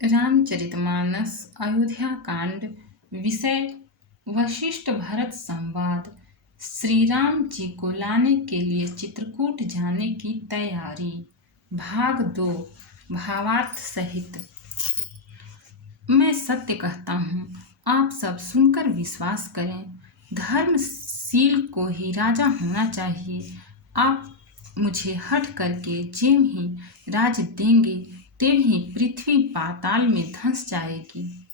रामचरितमानस अयोध्या कांड। विषय वशिष्ठ भरत संवाद। श्री राम जी को लाने के लिए चित्रकूट जाने की तैयारी। भाग 2। भावार्थ सहित। मैं सत्य कहता हूँ, आप सब सुनकर विश्वास करें। धर्मशील को ही राजा होना चाहिए। आप मुझे हठ करके जेम ही राज देंगे, तेम ही पृथ्वी पाताल में धंस जाएगी।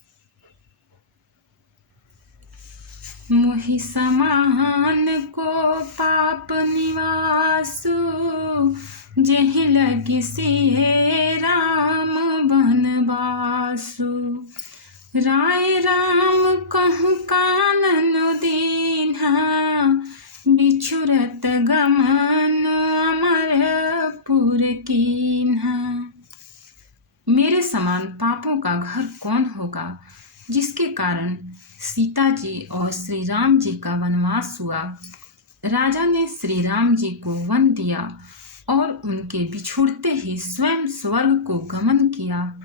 मोहि समान को पाप निवासु, जेहि लगी सिए राम बनवासु। राय राम कहूँ कानन दीन्हा, बिछुरत गमन अमरपुर कीन्हा। मेरे समान पापों का घर कौन होगा, जिसके कारण सीता जी और श्री राम जी का वनवास हुआ। राजा ने श्री राम जी को वन दिया और उनके बिछुड़ते ही स्वयं स्वर्ग को गमन किया।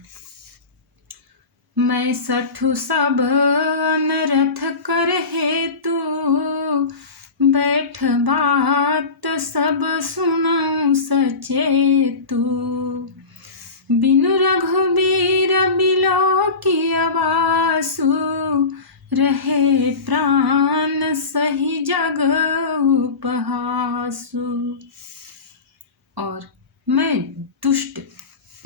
मैं सठु सब अनरथ कर हेतु, बैठ बात सब सुनऊं सचेतु। बिनु रघुबीर बिलो की आवासु, रहे प्राण सही जग उपहासु। और मैं दुष्ट,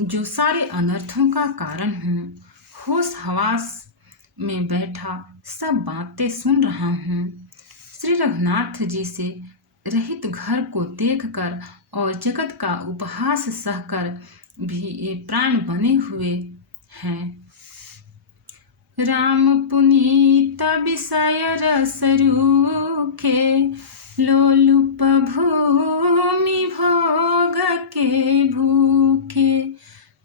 जो सारे अनर्थों का कारण हूँ, होश हवास में बैठा सब बातें सुन रहा हूँ। श्री रघुनाथ जी से रहित घर को देखकर और जगत का उपहास सहकर भी ये प्राण बने हुए हैं। राम पुनीत विषय रस रूखे, लोलुप भूमि भोग के भूखे।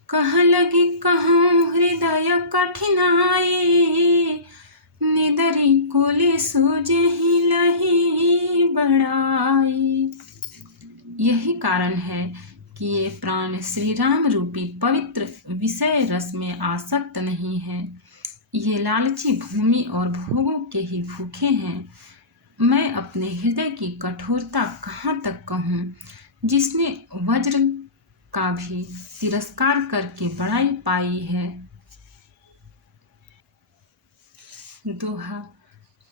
कह लगी कहूँ हृदय कठिनाई, निदरी कुली सूझहि लही बड़ाई। यही कारण है कि ये प्राण श्री राम रूपी पवित्र विषय रस में आसक्त नहीं है। ये लालची भूमि और भोगों के ही भूखे हैं। मैं अपने हृदय की कठोरता कहाँ तक कहूँ, जिसने वज्र का भी तिरस्कार करके बड़ाई पाई है। दोहा।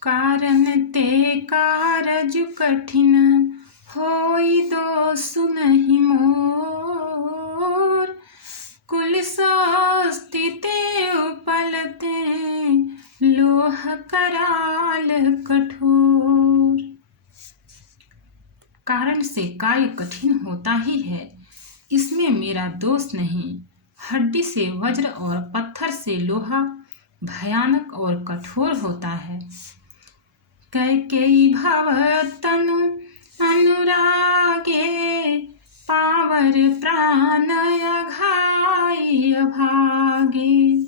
कारण ते कारज कठिन, होई दोषु नहीं मोर। कुल स्थिते उपलते, लोह कराल कठोर। कारण से कार्य कठिन होता ही है, इसमें मेरा दोष नहीं। हड्डी से वज्र और पत्थर से लोहा भयानक और कठोर होता है। कैकेयी भव तनु अनुरागे, पावर प्राण अघाई अभागे।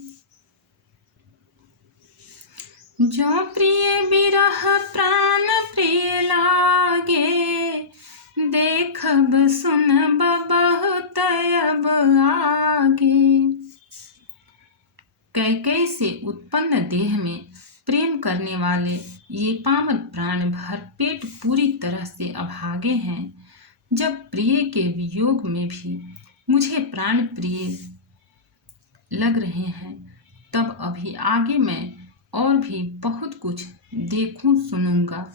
जो प्रिय बिरह प्राण प्रिय लागे, देखब सुनब बहुत अब आगे। कैकेयी से उत्पन्न देह में प्रेम करने वाले ये पावन प्राण भरपेट पूरी तरह से अभागे हैं। जब प्रिय के वियोग में भी मुझे प्राण प्रिय लग रहे हैं, तब अभी आगे मैं और भी बहुत कुछ देखूं सुनूंगा।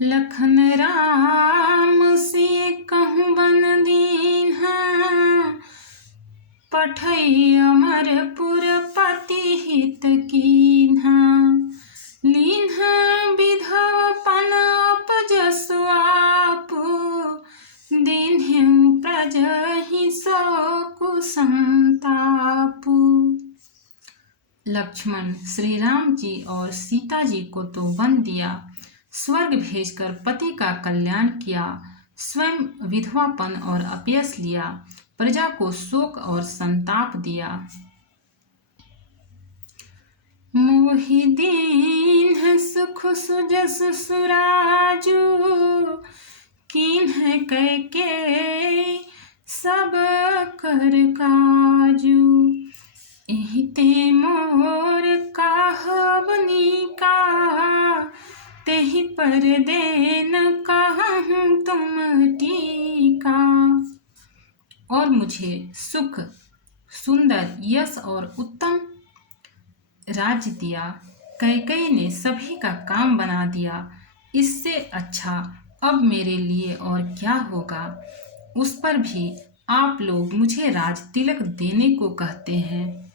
लखन राम से कहूँ बन दीन्हा, पठई अमरपुर पति हित कीन्हा। लीन्हा विधवपन अपजसु आपु, दीन्हु प्रजहि शोक संतापु। लक्ष्मण, श्री राम जी और सीता जी को तो वन दिया, स्वर्ग भेजकर पति का कल्याण किया, स्वयं विधवापन और अपयश लिया, प्रजा को शोक और संताप दिया। मोहि दीन्ह सुख सुजस सुराजू, कीन्ह कैकेयी सब कर काजू। पर देन कहूँ तुम टीका। और मुझे सुख, सुंदर यश और उत्तम राज्य दिया। कैकेयी ने सभी का काम बना दिया। इससे अच्छा अब मेरे लिए और क्या होगा। उस पर भी आप लोग मुझे राज तिलक देने को कहते हैं।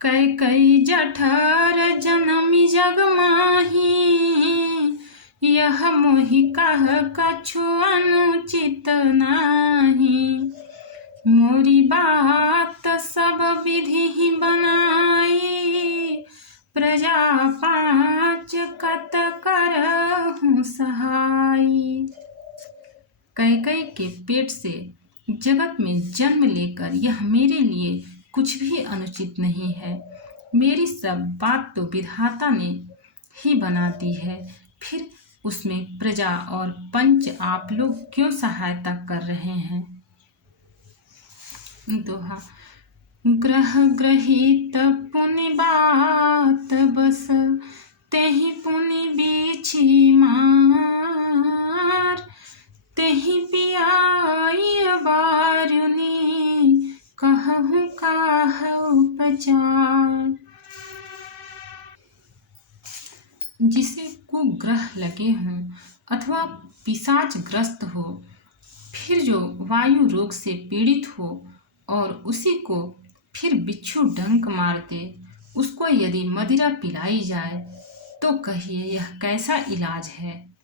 कैकेयी जठर जनमी जग माही, यह मोहि कह कछु अनुचित नाही। मोरी बात सब विधि बनाई, प्रजा पाँच कत करहूँ सहाई। कैकेयी के पेट से जगत में जन्म लेकर यह मेरे लिए कुछ भी अनुचित नहीं है। मेरी सब बात तो विधाता ने ही बना दी है, फिर उसमें प्रजा और पंच आप लोग क्यों सहायता कर रहे हैं। दोहा। ग्रह ग्रहित पुनि बात बस, तेहि पुनि बीछी मार। तेहि पियाई बारुनी, कहूँ काह उपचार। जिसे कुग्रह लगे हों अथवा पिशाच ग्रस्त हो, फिर जो वायु रोग से पीड़ित हो और उसी को फिर बिच्छू डंक मार दे, उसको यदि मदिरा पिलाई जाए तो कहिए यह कैसा इलाज है।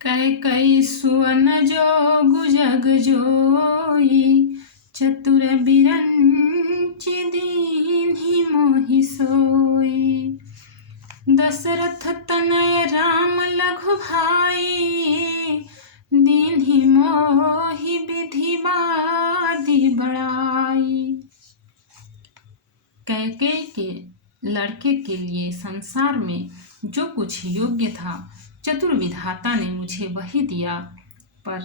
कैकेयी सुवन जोग जग जोई, चतुर बिरंचि दीन्हि मोहि सोई। दशरथ तनय राम लघु भाई, दीन्हि मोहि विधि बादी बड़ाई। कैकेयी के लड़के के लिए संसार में जो कुछ योग्य था, चतुर विधाता ने मुझे वही दिया, पर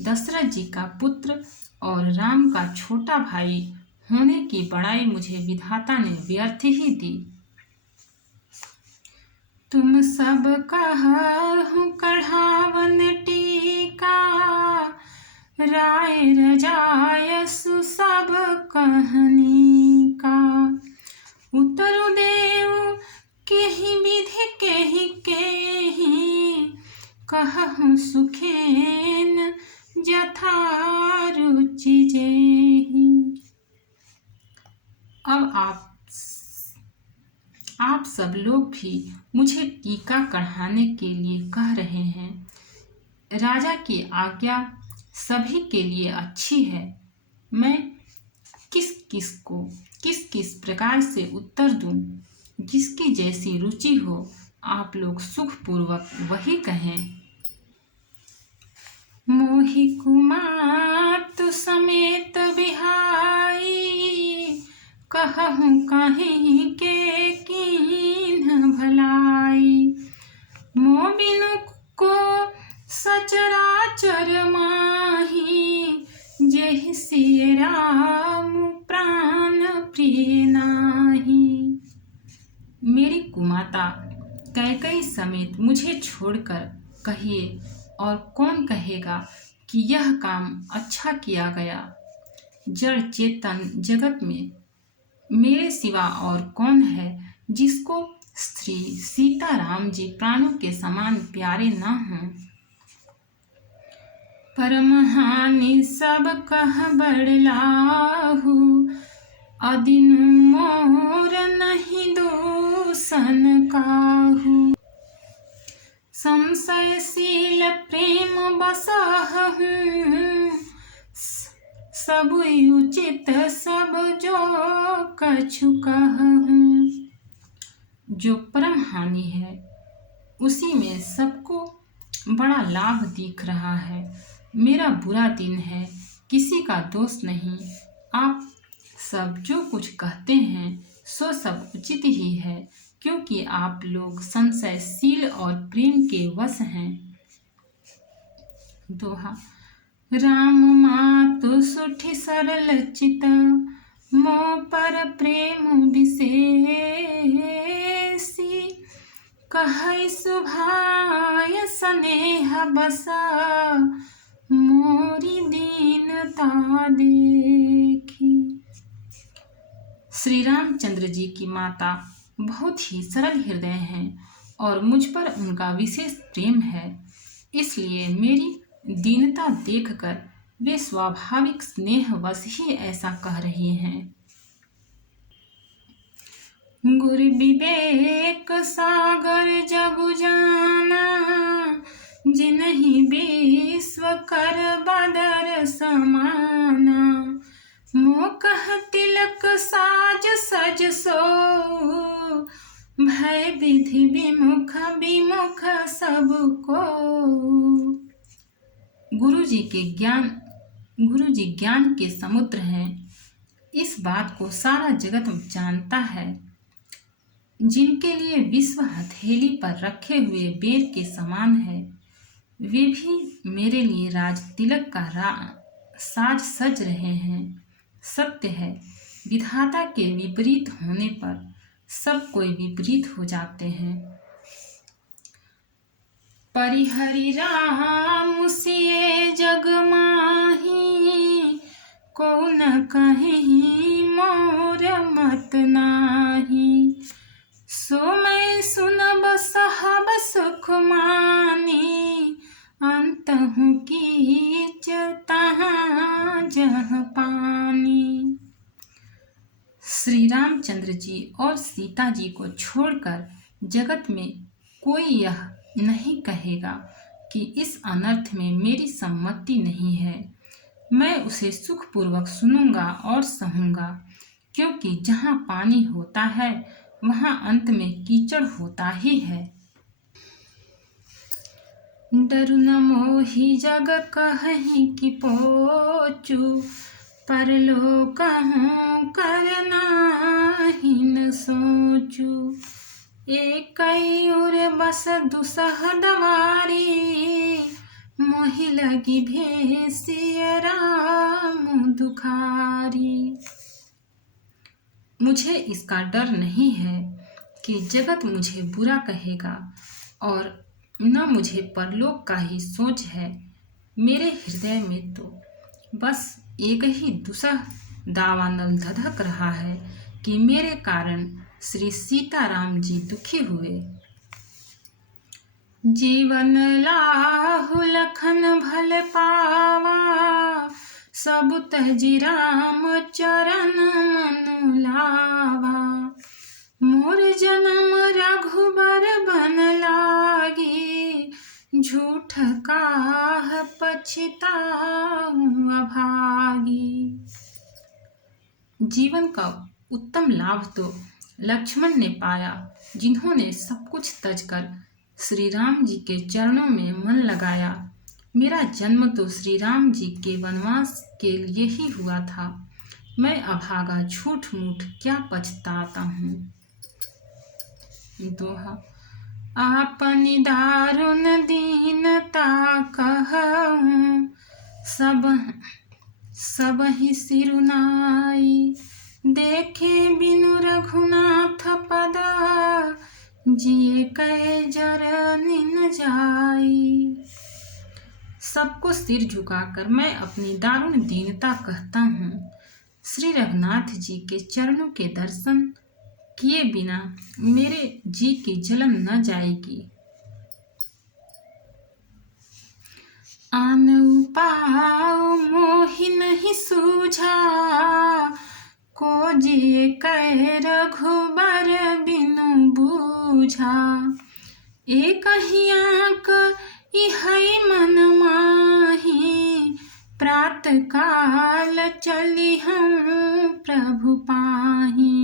दशरथ जी का पुत्र और राम का छोटा भाई होने की बड़ाई मुझे विधाता ने व्यर्थ ही दी। तुम सब कहूँ कढ़ावन टीका, राय रजायसु सब कहनी का। उतरु देव केहि विधि केहि, कहूँ सुखेन जथा रुचि जेहि। अब आप सब लोग भी मुझे टीका कढ़ाने के लिए कह रहे हैं। राजा की आज्ञा सभी के लिए अच्छी है। मैं किस किस प्रकार से उत्तर दूं, जिसकी जैसी रुचि हो आप लोग सुखपूर्वक वही कहें। मोहि कुमातु समेत बिहाई, कहूँ कहीं के कीन्ह भलाई। मोह बिनु को सचराचर माही, जेहि सिय राम प्राण प्रिय नाही। मेरी कुमाता कैकेयी समेत मुझे छोड़कर कहिए और कौन कहेगा कि यह काम अच्छा किया गया। जड़ चेतन जगत में मेरे सिवा और कौन है जिसको श्री सीताराम जी प्राणों के समान प्यारे न हों। परमहानि सब कह बड़लाहु, अदिनु मोर नहीं दूषण काहू। संशयशील प्रेम बसहु, सब उचित सब जो कछु कहूँ। जो परम हानि है उसी में सबको बड़ा लाभ दिख रहा है। मेरा बुरा दिन है, किसी का दोष नहीं। आप सब जो कुछ कहते हैं सो सब उचित ही है, क्योंकि आप लोग संशयशील और प्रेम के वश हैं। दोहा। राम मातु सुठि सरल चित, मोह पर प्रेम विशेषी। कहै सुभाय स्नेह बसा, मोरी दीनता देखी। श्री रामचंद्र जी की माता बहुत ही सरल हृदय हैं और मुझ पर उनका विशेष प्रेम है, इसलिए मेरी दीनता देखकर वे स्वाभाविक स्नेहवश ही ऐसा कह रही हैं। गुर विवेक सागर जगु जाना, जिनहि विश्व कर बदर समाना। मोकह तिलक साज सज सो, भय विधि विमुख विमुख सबको। गुरु जी ज्ञान के समुद्र हैं, इस बात को सारा जगत जानता है। जिनके लिए विश्व हथेली पर रखे हुए बेर के समान है, वे भी मेरे लिए राज तिलक का साज सज रहे हैं। सत्य है, विधाता के विपरीत होने पर सब कोई विपरीत हो जाते हैं। परिहरि राम सिए जग माही, को न कहीं मोर मत नाही। सो मैं सुनब सहब सुख मानी, अंतहु कीच तहाँ जह पानी। श्री रामचंद्र जी और सीता जी को छोड़कर जगत में कोई यह नहीं कहेगा कि इस अनर्थ में मेरी सम्मति नहीं है। मैं उसे सुखपूर्वक सुनूंगा और सहूंगा, क्योंकि जहाँ पानी होता है वहाँ अंत में कीचड़ होता ही है। डरु न मोहि जग कहहि कि पोचू, परलोक कहूँ करनाहि न सोचू। एकै ओर बस दुसह दवारी, मोहि लगी भेसिय राम दुखारी। मुझे इसका डर नहीं है कि जगत मुझे बुरा कहेगा, और न मुझे परलोक का ही सोच है। मेरे हृदय में तो बस एक ही दुसह दावानल धधक रहा है कि मेरे कारण श्री सीताराम जी दुखी हुए। जीवन लाहु लखन भल पावा, सब तजि राम चरण मन लावा। मोर जन्म रघुबर बन लागी, झूठ काह पछताऊं अभागी। जीवन का उत्तम लाभ तो लक्ष्मण ने पाया, जिन्होंने सब कुछ तजकर श्री राम जी के चरणों में मन लगाया। मेरा जन्म तो श्री राम जी के वनवास के लिए ही हुआ था। मैं अभागा झूठ मूठ क्या पछताता हूँ। दोहा। आपनी दारुण दीनता कहूँ, सब ही सिरुनाई। देखे बिनु रघुनाथ पदा, जिए कै जरनि न जाई। सबको सिर झुकाकर मैं अपनी दारुण दीनता कहता हूँ। श्री रघुनाथ जी के चरणों के दर्शन किए बिना मेरे जी की जलन न जाएगी। आन उपाय मोहि नहीं सूझा, को जिए कै रघुबर बिनु बूझा। एक ही आँख इहै मन माही, प्रात काल चली हम प्रभु पाही।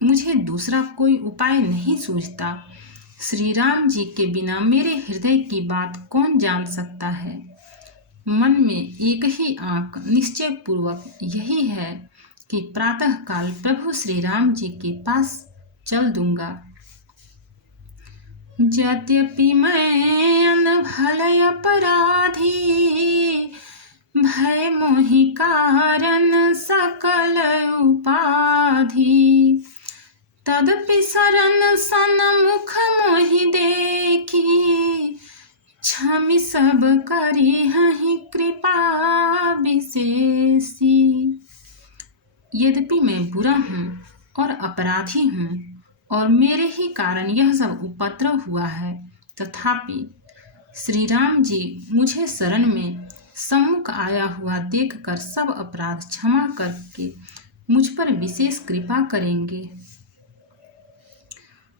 मुझे दूसरा कोई उपाय नहीं सूझता। श्री राम जी के बिना मेरे हृदय की बात कौन जान सकता है। मन में एक ही आँख निश्चय पूर्वक यही है कि प्रातः काल प्रभु श्री राम जी के पास चल दूंगा। यद्यपि मैं अनभल अपराधी, भय मोहि कारण सकल उपाधि। तदपि शरण सन्मुख मोहि देखी, क्षमि सब करी हहि कृपा विशेषी। यद्यपि मैं बुरा हूँ और अपराधी हूँ और मेरे ही कारण यह सब उपद्रव हुआ है, तथापि श्री राम जी मुझे शरण में सम्मुख आया हुआ देखकर सब अपराध क्षमा करके मुझ पर विशेष कृपा करेंगे।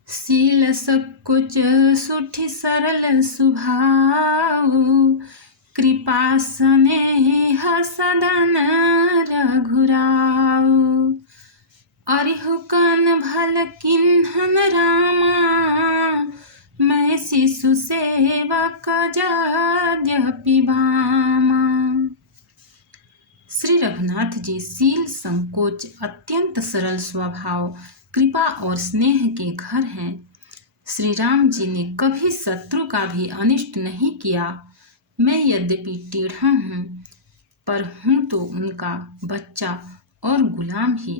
शील सकुच सुठि सरल सुभाव, कृपा स्नेह सदन रघुराव। अरिहुकन भल किन्हन रामा, मैं शिशु सेवक यद्यपि भामा। श्री रघुनाथ जी शील संकोच, अत्यंत सरल स्वभाव, कृपा और स्नेह के घर हैं। श्री राम जी ने कभी शत्रु का भी अनिष्ट नहीं किया। मैं यद्यपि टेढ़ा हूँ, पर हूँ तो उनका बच्चा और गुलाम ही।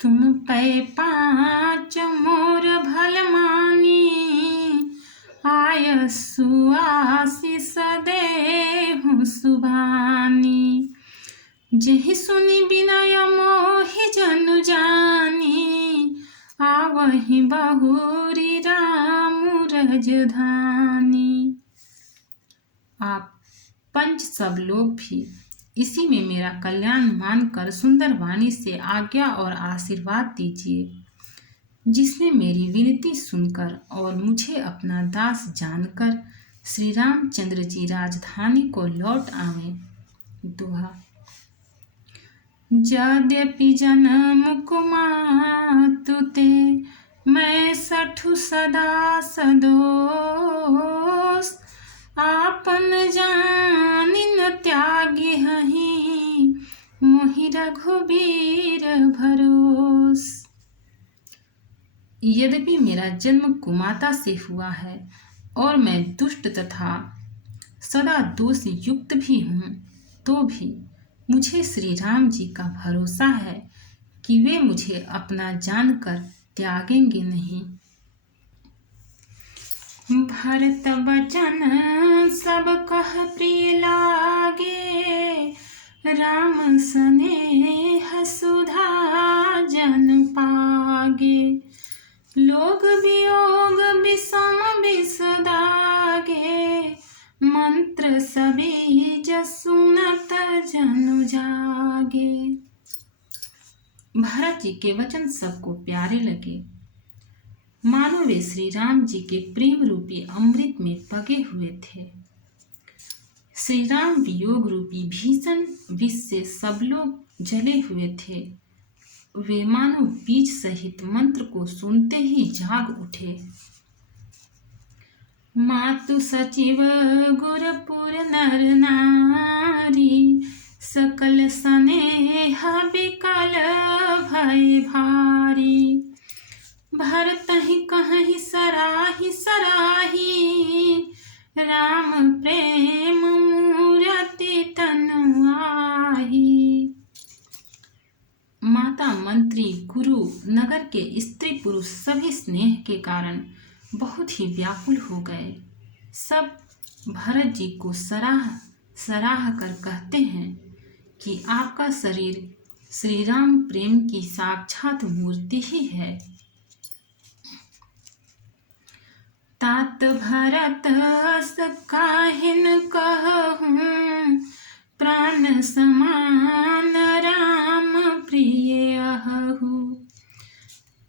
तुम पै पाँच मोर भल मानी, आय सुआशीष देहु सुभानी। जेहि सुनि विनय मोहि जनु जानी, आवहि बहुरी राम रजधानी। आप पंच सब लोग भी इसी में मेरा कल्याण मानकर सुंदर वाणी से आज्ञा और आशीर्वाद दीजिए। जिसने मेरी विनती सुनकर और मुझे अपना दास जानकर श्री रामचंद्र जी राजधानी को लौट आवे। दोहा। यद्यपि जन्म कुमातु ते, मैं सठु सदा सदोष। आपन जानि न त्यागी हहि, मोहि रघुबीर भरोस। यद्यपि मेरा जन्म कुमाता से हुआ है और मैं दुष्ट तथा सदा दोष युक्त भी हूँ, तो भी मुझे श्री राम जी का भरोसा है कि वे मुझे अपना जानकर त्यागेंगे नहीं। भरत वचन सब कह प्रिय लागे, राम स्नेह सुधा जन पागे। लोग वियोग विषम विष दागे, मंत्र सबीज सुनत जनु जागे। भरत जी के वचन सबको प्यारे लगे, मानो वे श्री राम जी के प्रेम रूपी अमृत में पके हुए थे। श्री राम वियोग रूपी भीषण विष से सब लोग जले हुए थे। वे मानो बीज सहित मंत्र को सुनते ही जाग उठे। मातु सचिव गुरपुर नर नारी, सकल स्नेह विकल भय भारी। भरत ही कहि सराही सराही, राम प्रेम मूरति तनु आही। माता, मंत्री, गुरु, नगर के स्त्री पुरुष सभी स्नेह के कारण बहुत ही व्याकुल हो गए। सब भरत जी को सराह कर कहते हैं कि आपका शरीर श्री राम प्रेम की साक्षात मूर्ति ही है। तात भरत काहिन कहूँ, प्राण समान राम प्रिय अहु।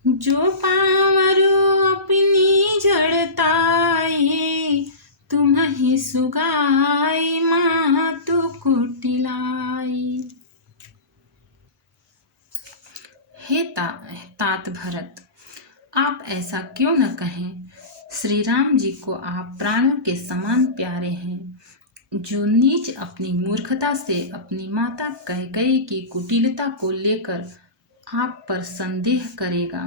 जो पावरो अपनी जड़ताई, तुम्हि सुगाई मातु कुटिलाई। हे तात भरत, आप ऐसा क्यों न कहें। श्री राम जी को आप प्राणों के समान प्यारे हैं। जो नीच अपनी मूर्खता से अपनी माता कैकेयी की कुटिलता को लेकर आप पर संदेह करेगा,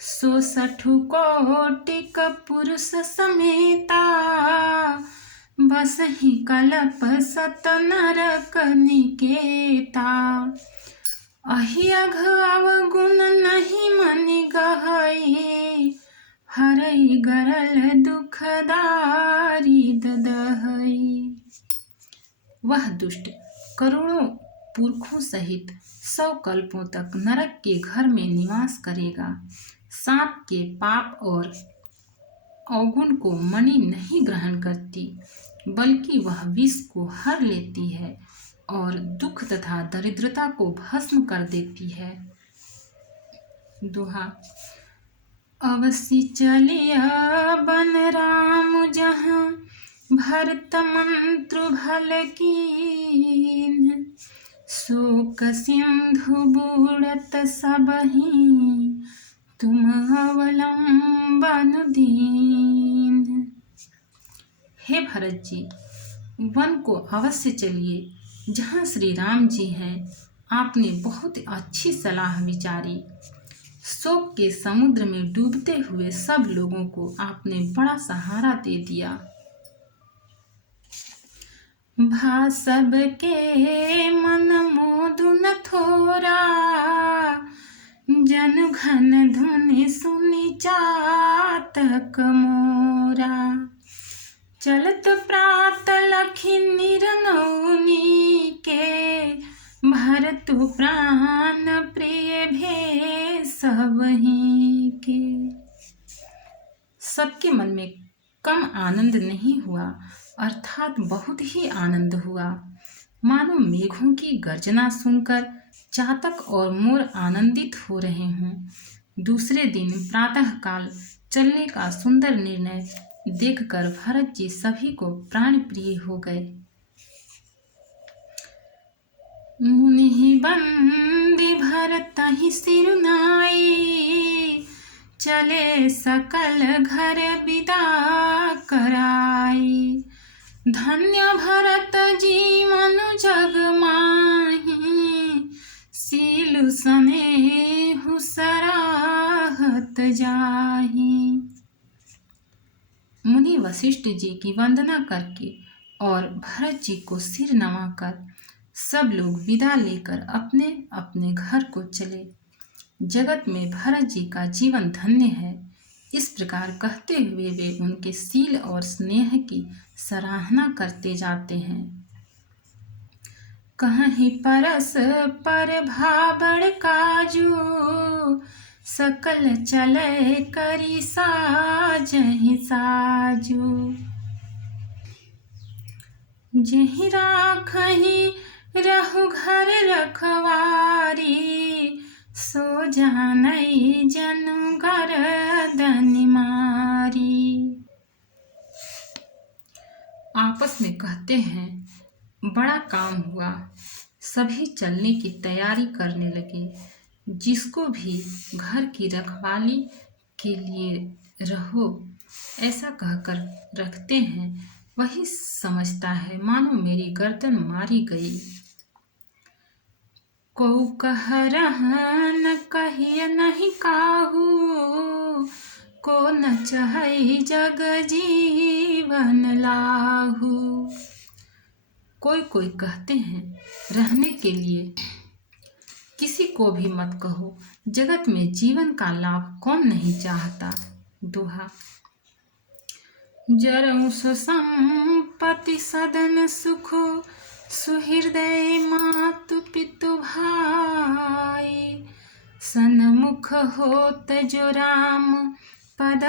सो सठु कोटिक पुरुष समेता, बस ही कलप सत नरक निकेता। अहि अघ अवगुण नहीं मन गहई, हरई गरल दुखदारी ददहई। वह दुष्ट करोड़ों पुरखों सहित 100 कल्पों तक नरक के घर में निवास करेगा। सांप के पाप और अवगुण को मणि नहीं ग्रहण करती, बल्कि वह विष को हर लेती है और दुख तथा दरिद्रता को भस्म कर देती है। दोहा। अवसि चलिया बन राम जहाँ, भरत मंत्र भल कीन, शोक सिंधु बूढ़त सबहि, तुम अवलंबन दीन। हे भरत जी, वन को अवश्य चलिए जहाँ श्री राम जी हैं। आपने बहुत अच्छी सलाह विचारी। शोक के समुद्र में डूबते हुए सब लोगों को आपने बड़ा सहारा दे दिया। भा सब के मन मोदु न थोरा, जन घन धुनि सुनि चातक मोरा, चलत प्रात लखि निरनौनी के, भरतु प्राण प्रिय भे सबहि के। सबके मन में कम आनंद नहीं हुआ, अर्थात बहुत ही आनंद हुआ। मानो मेघों की गर्जना सुनकर चातक और मोर आनंदित हो रहे हों। दूसरे दिन प्रातःकाल चलने का सुंदर निर्णय देखकर भरत जी सभी को प्राण प्रिय हो गए। मुनि बंदी भरतहि सिरुनाई, चले सकल घर विदा कराई। धन्य भरत जीवन जग माहि, सीलु सनेहु सराहत जाहि। मुनि वशिष्ठ जी की वंदना करके और भरत जी को सिर नवाकर सब लोग विदा लेकर अपने अपने घर को चले। जगत में भरत जी का जीवन धन्य है, इस प्रकार कहते हुए वे उनके शील और स्नेह की सराहना करते जाते हैं। कहीं परस पर भाबड़ काजू, सकल चले करी साजहि साजू। जहि राखहि रहु घर रखवारी, सो जानई जनु गरदन मारी। आपस में कहते हैं, बड़ा काम हुआ। सभी चलने की तैयारी करने लगे। जिसको भी घर की रखवाली के लिए रहो ऐसा कहकर रखते हैं, वही समझता है मानो मेरी गर्दन मारी गई। को कह रहन कहिय नहीं काहू, को न चाहई जग जीवन लाहू। कोई कोई कहते हैं, रहने के लिए किसी को भी मत कहो, जगत में जीवन का लाभ कौन नहीं चाहता। दोहा। जरऊ सो संपत्ति सदन सुखो, सुहृदय मातु पितु भाई। सन्मुख होत जो राम पद,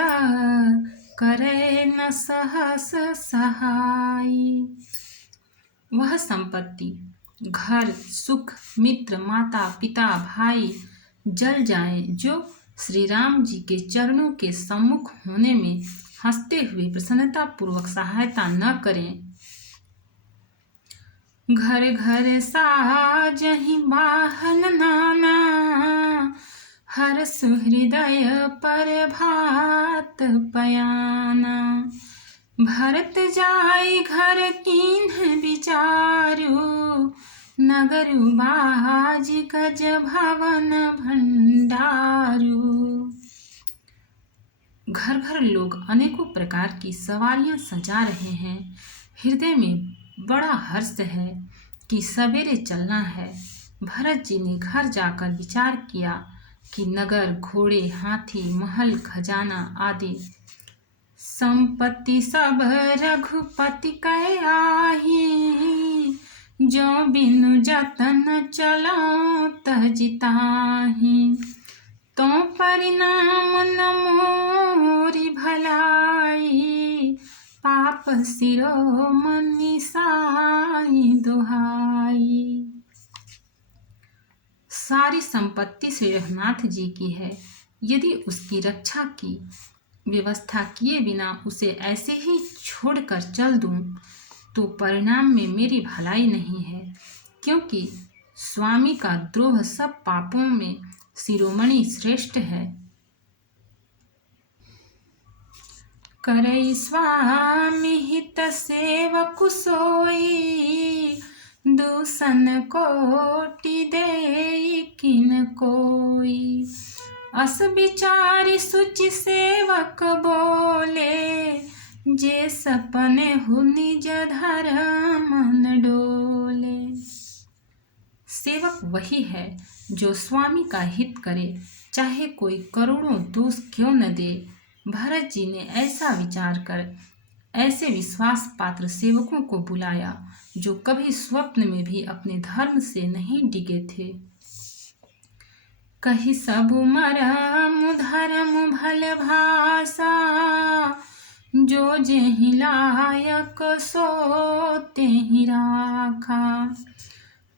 करे न सहस सहाई। वह संपत्ति, घर, सुख, मित्र, माता पिता, भाई जल जाएं जो श्री राम जी के चरणों के सम्मुख होने में हंसते हुए प्रसन्नता पूर्वक सहायता न करें। घर घर साजहि वाहन नाना, हर सुहृदय पर भात पयाना। भरत जाय घर कीन्ह विचारु, नगरु बाज गज भवन भंडारू। घर घर लोग अनेकों प्रकार की सवारियां सजा रहे हैं। हृदय में बड़ा हर्ष है कि सवेरे चलना है। भरत जी ने घर जाकर विचार किया कि नगर, घोड़े, हाथी, महल, खजाना आदि संपत्ति सब रघुपति कै आही, जो बिनु जतन चलो तह जिताही। तो परिणाम न मोरी भलाई, पाप शिरोमणि साई दुहाई। सारी संपत्ति श्री रघुनाथ जी की है, यदि उसकी रक्षा की व्यवस्था किए बिना उसे ऐसे ही छोड़कर चल दूं तो परिणाम में मेरी भलाई नहीं है, क्योंकि स्वामी का द्रोह सब पापों में शिरोमणि श्रेष्ठ है। करे स्वामी हित सेवक सोई, दूषण कोटि देई किन कोई। अस विचारी सुचि सेवक बोले, जे सपने हु निज धर्म मन डोले। सेवक वही है जो स्वामी का हित करे, चाहे कोई करोड़ों दोष क्यों न दे। भरत जी ने ऐसा विचार कर ऐसे विश्वास पात्र सेवकों को बुलाया जो कभी स्वप्न में भी अपने धर्म से नहीं डिगे थे। कही सब मरम धर्म भल भाषा, जो जेहि लायक सो तेहि राखा।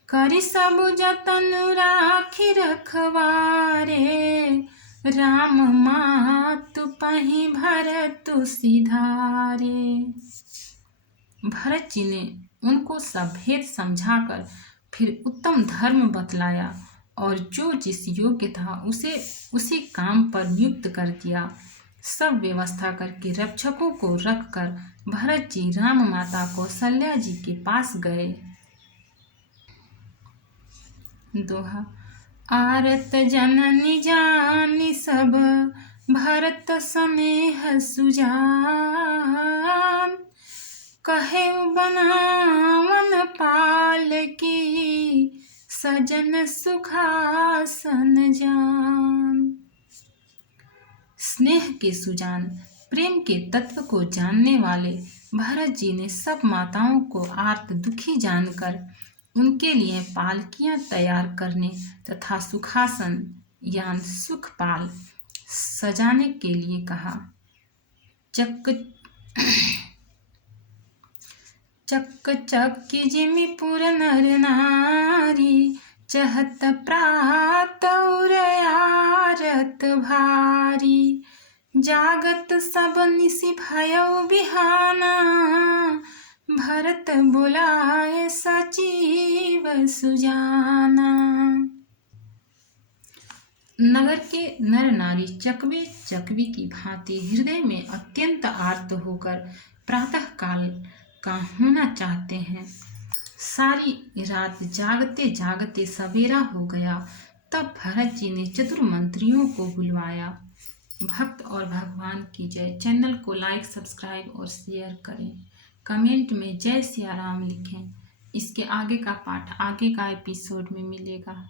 करि सब जतन राखी रखवारे, राम मातु पहि भरत सिधारे। भरत जी ने उनको सब भेद समझाकर फिर उत्तम धर्म बतलाया और जो जिस योग्य था उसे उसी काम पर नियुक्त कर दिया। सब व्यवस्था करके रक्षकों को रखकर भरत जी राम माता कौशल्या जी के पास गए। दोहा। आरत जननी जानी सब, भरत स्नेह सुजान। कहे बनावन पाल की, सजन सुखासन जान। स्नेह के सुजान, प्रेम के तत्व को जानने वाले भरत जी ने सब माताओं को आर्त दुखी जानकर उनके लिए पालकियां तैयार करने तथा सुखासन यान सुखपाल सजाने के लिए कहा। चक चक्की जिमीपुर नर नारी, चहत प्रात उरयारत भारी। जागत सब निशि भयउ बिहाना, भरत बुलाए सचिव सुजाना। नगर के नर नारी चकवे चकवी की भांति हृदय में अत्यंत आर्त होकर प्रातः काल का होना चाहते हैं। सारी रात जागते जागते सवेरा हो गया, तब भरत जी ने चतुर मंत्रियों को बुलवाया। भक्त और भगवान की जय। चैनल को लाइक, सब्सक्राइब और शेयर करें। कमेंट में जय सिया राम लिखें। इसके आगे का पाठ आगे का एपिसोड में मिलेगा।